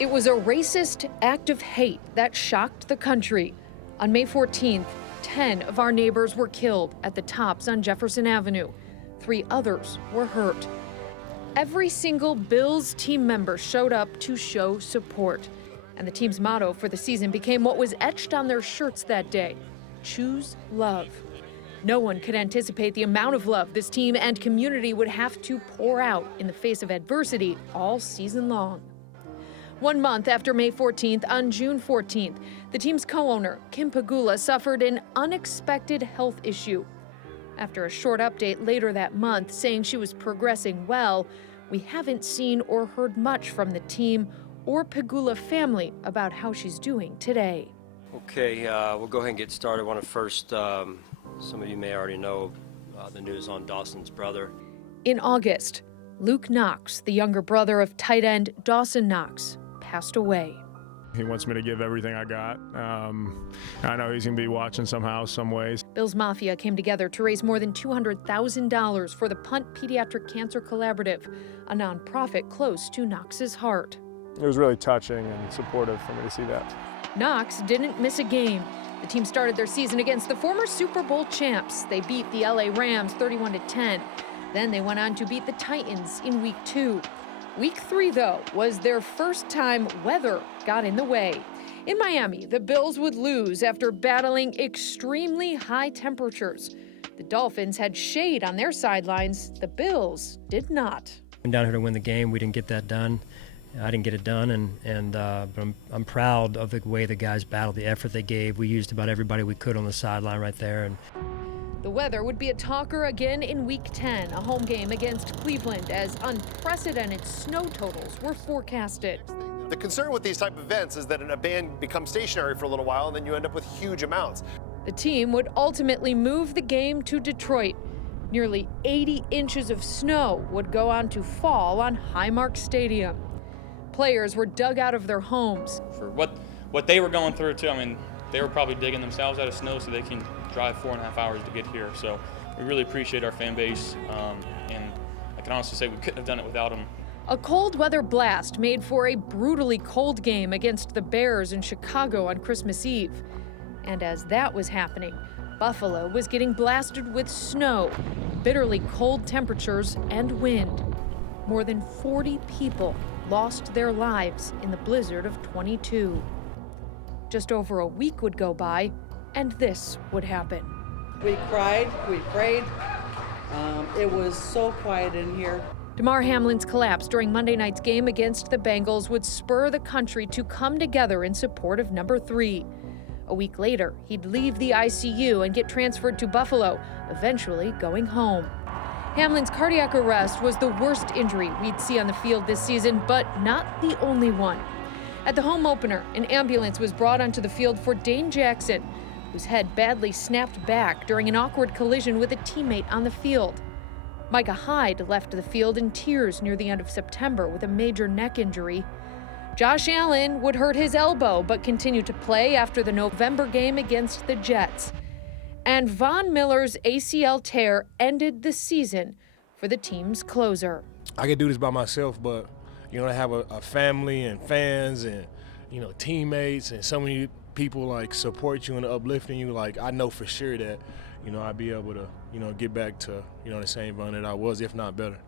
It was a racist act of hate that shocked the country. On May 14th, 10 of our neighbors were killed at the Tops on Jefferson Avenue. 3 others were hurt. Every single Bills team member showed up to show support. And the team's motto for the season became what was etched on their shirts that day: choose love. No one could anticipate the amount of love this team and community would have to pour out in the face of adversity all season long. 1 month after May 14th, on June 14th, the team's co-owner, Kim Pegula, suffered an unexpected health issue. After a short update later that month saying she was progressing well, we haven't seen or heard much from the team or Pegula family about how she's doing today. Okay, we'll go ahead and get started. I want to first, some of you may already know the news on Dawson's brother. In August, Luke Knox, the younger brother of tight end Dawson Knox, passed away. He wants me to give everything I got. I know he's going to be watching somehow, some ways. Bills Mafia came together to raise more than $200,000 for the Punt Pediatric Cancer Collaborative, a nonprofit close to Knox's heart. It was really touching and supportive for me to see that. Knox didn't miss a game. The team started their season against the former Super Bowl champs. They beat the LA Rams 31-10. Then they went on to beat the Titans in Week 2. Week 3, though, was their first time weather got in the way. In Miami, the Bills would lose after battling extremely high temperatures. The Dolphins had shade on their sidelines. The Bills did not. Went down here to win the game. We didn't get that done. I didn't get it done, but I'm proud of the way the guys battled, the effort they gave. We used about everybody we could on the sideline right there. And the weather would be a talker again in Week 10, a home game against Cleveland, as unprecedented snow totals were forecasted. The concern with these type of events is that a band becomes stationary for a little while and then you end up with huge amounts. The team would ultimately move the game to Detroit. Nearly 80 inches of snow would go on to fall on Highmark Stadium. Players were dug out of their homes. For what they were going through too, I mean, they were probably digging themselves out of snow so they can drive 4.5 hours to get here. So we really appreciate our fan base, and I can honestly say we couldn't have done it without them. A cold weather blast made for a brutally cold game against the Bears in Chicago on Christmas Eve. And as that was happening, Buffalo was getting blasted with snow, bitterly cold temperatures, and wind. More than 40 people lost their lives in the blizzard of 22. Just over a week would go by, and this would happen. We cried, we prayed. It was so quiet in here. Damar Hamlin's collapse during Monday night's game against the Bengals would spur the country to come together in support of number 3. A week later, he'd leave the ICU and get transferred to Buffalo, eventually going home. Hamlin's cardiac arrest was the worst injury we'd see on the field this season, but not the only one. At the home opener, an ambulance was brought onto the field for Dane Jackson, whose head badly snapped back during an awkward collision with a teammate on the field. Micah Hyde left the field in tears near the end of September with a major neck injury. Josh Allen would hurt his elbow but continued to play after the November game against the Jets. And Von Miller's ACL tear ended the season for the team's closer. I could do this by myself, but to have a family and fans and teammates and so many people like support you and uplifting you, like I know for sure that I'd be able to get back to the same Von that I was, if not better.